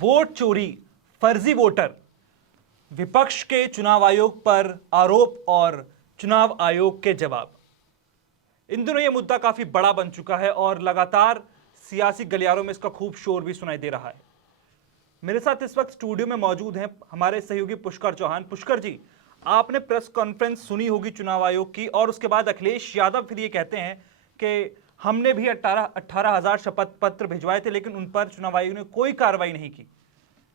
Vote चोरी, फर्जी voter, विपक्ष के चुनाव आयोग पर आरोप और चुनाव आयोग के जवाब। इन दिनों यह मुद्दा काफी बड़ा बन चुका है और लगातार सियासी गलियारों में इसका खूब शोर भी सुनाई दे रहा है। मेरे साथ इस वक्त स्टूडियो में मौजूद हैं हमारे सहयोगी पुष्कर चौहान। पुष्कर जी, आपने प्रेस कॉन्फ्रेंस सुनी होगी चुनाव आयोग की, और उसके बाद अखिलेश यादव फिर ये कहते हैं कि हमने भी 18,000 शपथ पत्र भिजवाए थे, लेकिन उन पर चुनाव आयोग ने कोई कार्रवाई नहीं की।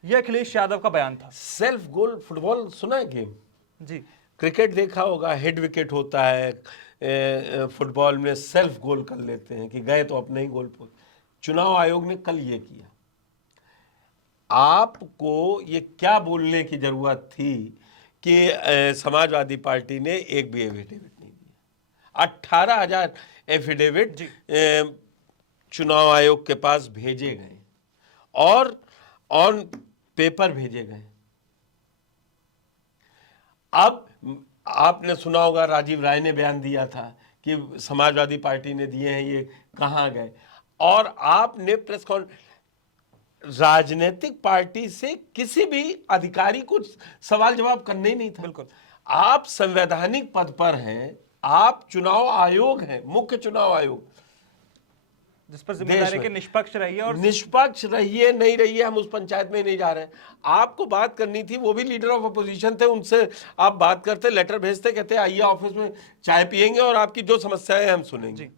यह अखिलेश यादव का बयान था। सेल्फ गोल फुटबॉल सुना है गेम? जी, क्रिकेट देखा होगा, हेड विकेट होता है, फुटबॉल में सेल्फ गोल कर लेते हैं कि गए तो अपने ही गोल पर। चुनाव आयोग ने कल ये किया। आपको ये क्या बोलने की जरूरत थी कि समाजवादी पार्टी ने एक भी एफिडेविट नहीं दिया? 18,000 एफिडेविट चुनाव आयोग के पास भेजे गए और ऑन पेपर भेजे गए। अब आपने सुना होगा, राजीव राय ने बयान दिया था कि समाजवादी पार्टी ने दिए हैं, ये कहां गए? और आपने प्रेस कॉन्फ्रेंस, राजनीतिक पार्टी से किसी भी अधिकारी को सवाल जवाब करने ही नहीं था। बिल्कुल। आप संवैधानिक पद पर हैं, आप चुनाव आयोग हैं, मुख्य चुनाव आयोग, जिस पर जिम्मेदारी के निष्पक्ष रहिए और निष्पक्ष रहिए। नहीं रहिए, हम उस पंचायत में नहीं जा रहे हैं। आपको बात करनी थी, वो भी लीडर ऑफ अपोजिशन थे, उनसे आप बात करते, लेटर भेजते, कहते आइए ऑफिस में चाय पियेंगे और आपकी जो समस्याएं हम सुनेंगे।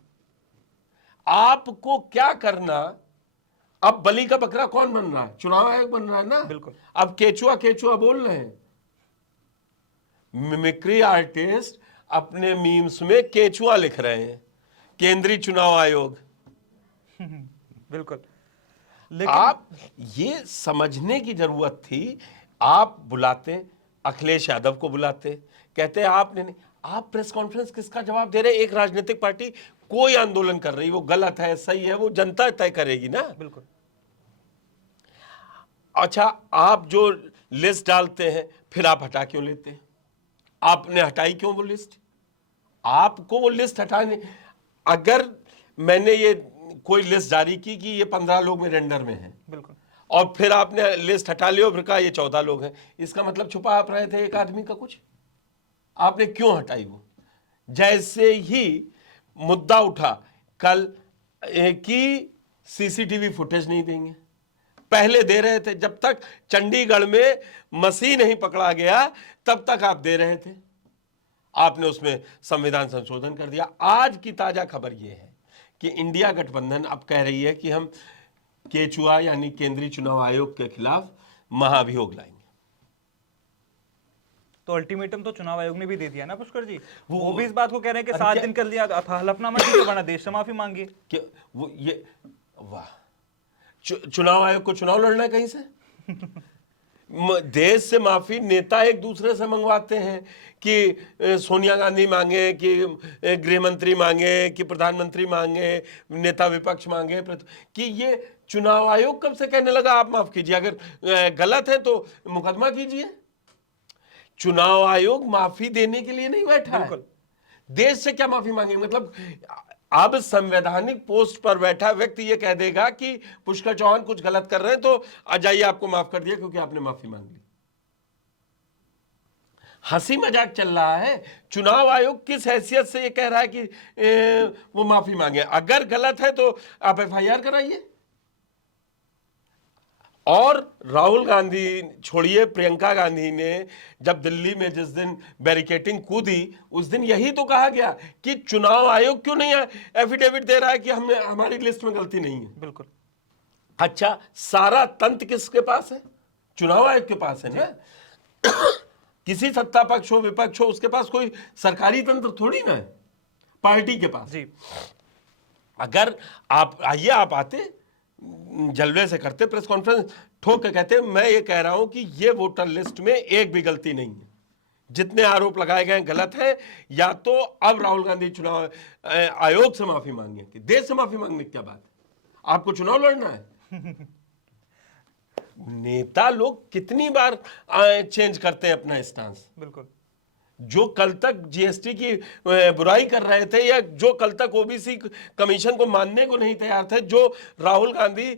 आपको क्या करना? अब बलि का बकरा कौन बन रहा है? चुनाव आयोग बन रहा है ना। बिल्कुल। अब केचुआ केचुआ बोल रहे हैं। मिमिक्री आर्टिस्ट अपने मीम्स में केचुआ लिख रहे हैं, केंद्रीय चुनाव आयोग। बिल्कुल। लेकिन आप ये समझने की जरूरत थी। आप बुलाते, अखिलेश यादव को बुलाते, कहते आपने नहीं। आप प्रेस कॉन्फ्रेंस किसका जवाब दे रहे? एक राजनीतिक पार्टी कोई आंदोलन कर रही, वो गलत है सही है, वो जनता तय करेगी ना। बिल्कुल। अच्छा, आप जो लिस्ट डालते हैं फिर आप हटा क्यों लेते हैं? आपने हटाई क्यों वो लिस्ट? आपको वो लिस्ट हटाने, अगर मैंने ये कोई लिस्ट जारी की कि ये 15 लोग मेरे अंडर में हैं, बिल्कुल, और फिर आपने लिस्ट हटा लिया और फिर कहा ये 14 लोग हैं, इसका मतलब छुपा आप रहे थे एक आदमी का कुछ। आपने क्यों हटाई वो? जैसे ही मुद्दा उठा कल कि सीसीटीवी फुटेज नहीं देंगे, पहले दे रहे थे, जब तक चंडीगढ़ में मसीह नहीं पकड़ा गया तब तक आप दे रहे थे। आपने उसमें संविधान संशोधन कर दिया। आज की ताजा खबर यह है कि इंडिया गठबंधन अब कह रही है कि हम केचुआ यानी केंद्रीय चुनाव आयोग के खिलाफ महाभियोग लाएंगे। तो अल्टीमेटम तो चुनाव आयोग ने भी दे दिया ना पुष्कर जी। वो भी इस बात को कह रहे हैं कि 7 दिन कर लिया, हलफनामा कीजिए वरना देश से माफी मांगिए। कि वो ये वाह, चुनाव आयोग को चुनाव लड़ना है कहीं से? देश से माफी नेता एक दूसरे से मंगवाते हैं कि सोनिया गांधी मांगे, कि गृह मंत्री मांगे, कि प्रधानमंत्री मांगे, नेता विपक्ष मांगे, कि ये चुनाव आयोग कब से कहने लगा आप माफ कीजिए, अगर गलत है तो मुकदमा कीजिए। चुनाव आयोग माफी देने के लिए नहीं बैठा है। देश से क्या माफी मांगे? मतलब अब संवैधानिक पोस्ट पर बैठा व्यक्ति ये कह देगा कि पुष्कर चौहान कुछ गलत कर रहे हैं तो आ जाइए आपको माफ कर दिया क्योंकि आपने माफी मांग ली। हंसी मजाक चल रहा है। चुनाव आयोग किस हैसियत से ये कह रहा है कि वो माफी मांगे? अगर गलत है तो आप एफआईआर कराइए। और राहुल गांधी छोड़िए, प्रियंका गांधी ने जब दिल्ली में जिस दिन बैरिकेटिंग कूदी, उस दिन यही तो कहा गया कि चुनाव आयोग क्यों नहीं एफिडेविट दे रहा है कि हमें, हमारी लिस्ट में गलती नहीं है। बिल्कुल। अच्छा, सारा तंत्र किसके पास है? चुनाव आयोग के पास है ना। किसी सत्ता पक्ष हो विपक्ष हो, उसके पास कोई सरकारी तंत्र थोड़ी ना है, पार्टी के पास। जी। अगर आप आइए, आप आते जलवे से करते प्रेस कॉन्फ्रेंस, ठोक के कहते मैं ये कह रहा हूं कि ये वोटर लिस्ट में एक भी गलती नहीं है, जितने आरोप लगाए गए गलत है। या तो अब राहुल गांधी चुनाव आयोग से माफी मांगे, कि देश से माफी मांगने की क्या बात है? आपको चुनाव लड़ना है। नेता लोग कितनी बार चेंज करते हैं अपना स्टांस। बिल्कुल। जो कल तक जीएसटी की बुराई कर रहे थे, या जो कल तक ओबीसी कमीशन को मानने को नहीं तैयार थे, जो राहुल गांधी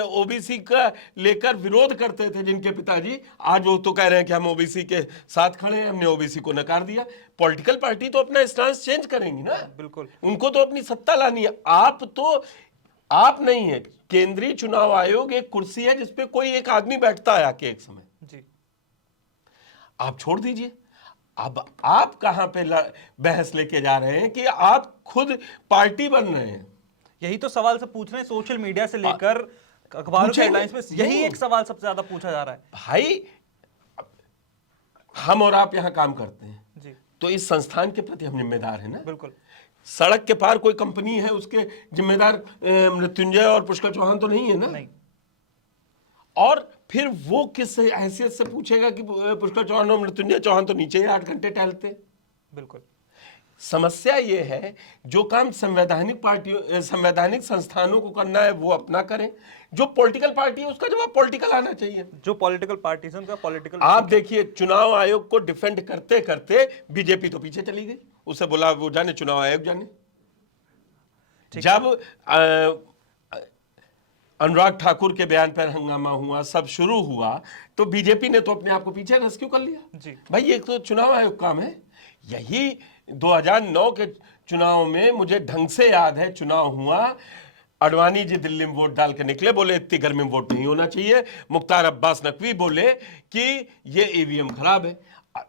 ओबीसी का लेकर विरोध करते थे, जिनके पिताजी, आज वो तो कह रहे हैं कि हम ओबीसी के साथ खड़े हैं, हमने ओबीसी को नकार दिया। पॉलिटिकल पार्टी तो अपना स्टांस चेंज करेंगी ना, बिल्कुल। उनको तो अपनी सत्ता लानी है। आप नहीं है। केंद्रीय चुनाव आयोग एक कुर्सी है जिसपे कोई एक आदमी बैठता है आके एक समय, जी। आप छोड़ दीजिए। अब आप कहां पे बहस लेके जा रहे हैं कि आप खुद पार्टी बन रहे हैं? यही तो सवाल सब पूछ रहे हैं, सोशल मीडिया से लेकर अखबारों के हेडलाइंस में यही एक सवाल सबसे ज्यादा पूछा जा रहा है। भाई, हम और आप यहां काम करते हैं जी, तो इस संस्थान के प्रति हम जिम्मेदार हैं ना। बिल्कुल। सड़क के पार कोई कंपनी है, उसके जिम्मेदार मृत्युंजय और पुष्कर चौहान तो नहीं है ना। नहीं। और फिर वो किस हैसियत से पूछेगा कि पुष्कर चौहान और मृत्युंजय चौहान तो नीचे ही 8 घंटे टहलते। बिल्कुल। समस्या ये है, जो काम संवैधानिक पार्टियों, संवैधानिक संस्थानों को करना है वो अपना करें। जो पॉलिटिकल पार्टी है उसका जवाब पॉलिटिकल आना चाहिए। जो पॉलिटिकल पार्टीज हैं उनका पॉलिटिकल। आप देखिए, चुनाव आयोग को डिफेंड करते करते बीजेपी तो पीछे चली गई, उसे बोला वो जाने, चुनाव आयोग जाने। जब अनुराग ठाकुर के बयान पर हंगामा हुआ, सब शुरू हुआ, तो बीजेपी ने तो अपने आप को पीछे रेस्क्यू कर लिया। जी। भाई, ये तो चुनाव आयोग काम है। यही 2009 के चुनाव में मुझे ढंग से याद है, चुनाव हुआ, अडवाणी जी दिल्ली में वोट डाल के निकले, बोले इतनी गर्मी में वोट नहीं होना चाहिए। मुख्तार अब्बास नकवी बोले कि ये ईवीएम खराब है।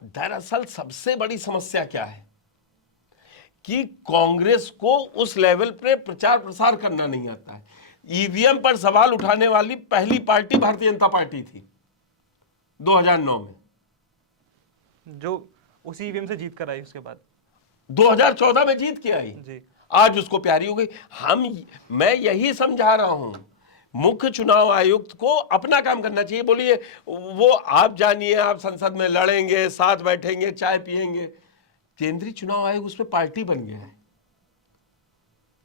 दरअसल सबसे बड़ी समस्या क्या है कि कांग्रेस को उस लेवल पे प्रचार प्रसार करना नहीं आता है। ईवीएम पर सवाल उठाने वाली पहली पार्टी भारतीय जनता पार्टी थी 2009 में, जो उसी ईवीएम से जीत कर आई। उसके बाद 2014 में जीत के आई जी। आज उसको प्यारी हो गई। मैं यही समझा रहा हूं, मुख्य चुनाव आयुक्त को अपना काम करना चाहिए। बोलिए, वो आप जानिए, आप संसद में लड़ेंगे, साथ बैठेंगे, चाय पिएंगे। केंद्रीय चुनाव आयोग उस पर पार्टी बन गया है,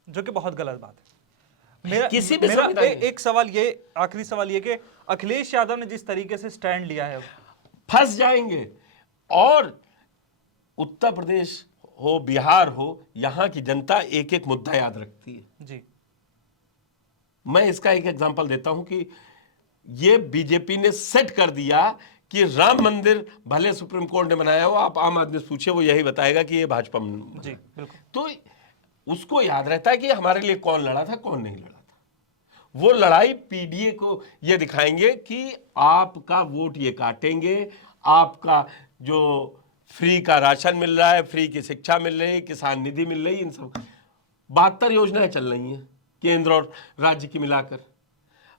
जो कि बहुत गलत बात है। मेरा एक सवाल ये, आखिरी सवाल ये कि अखिलेश यादव ने जिस तरीके से स्टैंड लिया है, फंस जाएंगे। और उत्तर प्रदेश हो, बिहार हो, यहां की जनता एक एक मुद्दा याद रखती है। जी। मैं इसका एक एग्जांपल देता हूं कि ये बीजेपी ने सेट कर दिया कि राम मंदिर भले सुप्रीम कोर्ट ने बनाया हो, आप आम आदमी से पूछिए, वो यही बताएगा कि ये भाजपा में। जी, बिल्कुल। तो उसको याद रहता है कि हमारे लिए कौन लड़ा था, कौन नहीं लड़ा था। वो लड़ाई पीडीए को ये दिखाएंगे कि आपका वोट ये काटेंगे, आपका जो फ्री का राशन मिल रहा है, फ्री की शिक्षा मिल रही है, किसान निधि मिल रही है, इन सब 72 योजनाएं चल रही हैं केंद्र और राज्य की मिलाकर।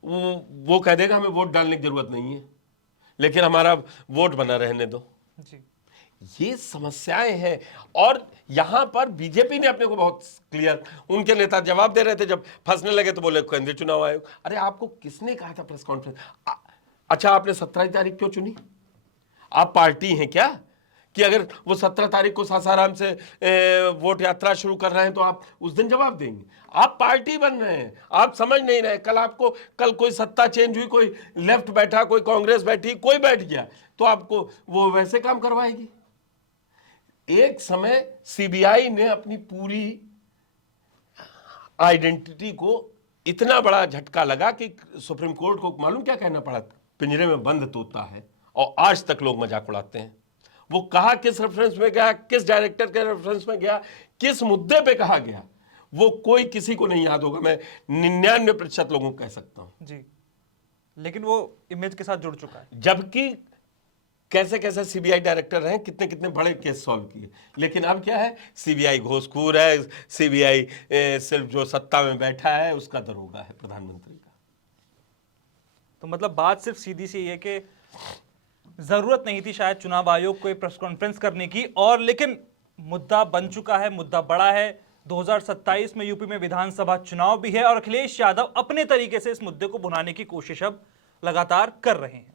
वो कह देगा हमें वोट डालने की जरूरत नहीं है, लेकिन हमारा वोट बना रहने दो। जी। ये समस्याएं हैं। और यहां पर बीजेपी ने अपने को बहुत क्लियर, उनके नेता जवाब दे रहे थे, जब फंसने लगे तो बोले केंद्रीय चुनाव आयोग। अरे आपको किसने कहा था प्रेस कॉन्फ्रेंस? अच्छा, आपने 17 तारीख क्यों चुनी? आप पार्टी हैं क्या कि अगर वो 17 तारीख को सासाराम से वोट यात्रा शुरू कर रहे हैं तो आप उस दिन जवाब देंगे? आप पार्टी बन रहे हैं, आप समझ नहीं रहे। कल कोई सत्ता चेंज हुई, कोई लेफ्ट बैठा, कोई कांग्रेस बैठी, कोई बैठ गया, तो आपको वो वैसे काम करवाएगी। एक समय सीबीआई ने अपनी पूरी आइडेंटिटी को इतना बड़ा झटका लगा कि सुप्रीम कोर्ट को मालूम क्या कहना पड़ा? पिंजरे में बंद तोता है, और आज तक लोग मजाक उड़ाते हैं। वो कहा किस रेफरेंस में गया, किस डायरेक्टर के रेफरेंस में गया, किस मुद्दे पे कहा गया, वो कोई किसी को नहीं याद होगा। मैं 99% लोगों को कह सकता हूं जी। लेकिन वो इमेज के साथ जुड़ चुका है। जबकि कैसे कैसे सीबीआई डायरेक्टर रहे, कितने कितने बड़े केस सॉल्व किए। लेकिन अब क्या है, सीबीआई घोसखोर है, सीबीआई सिर्फ जो सत्ता में बैठा है उसका दरोगा है, प्रधानमंत्री का। तो मतलब बात सिर्फ सीधी सी है कि जरूरत नहीं थी शायद चुनाव आयोग को प्रेस कॉन्फ्रेंस करने की, और लेकिन मुद्दा बन चुका है, मुद्दा बड़ा है। 2027 में यूपी में विधानसभा चुनाव भी है, और अखिलेश यादव अपने तरीके से इस मुद्दे को भुनाने की कोशिश अब लगातार कर रहे हैं।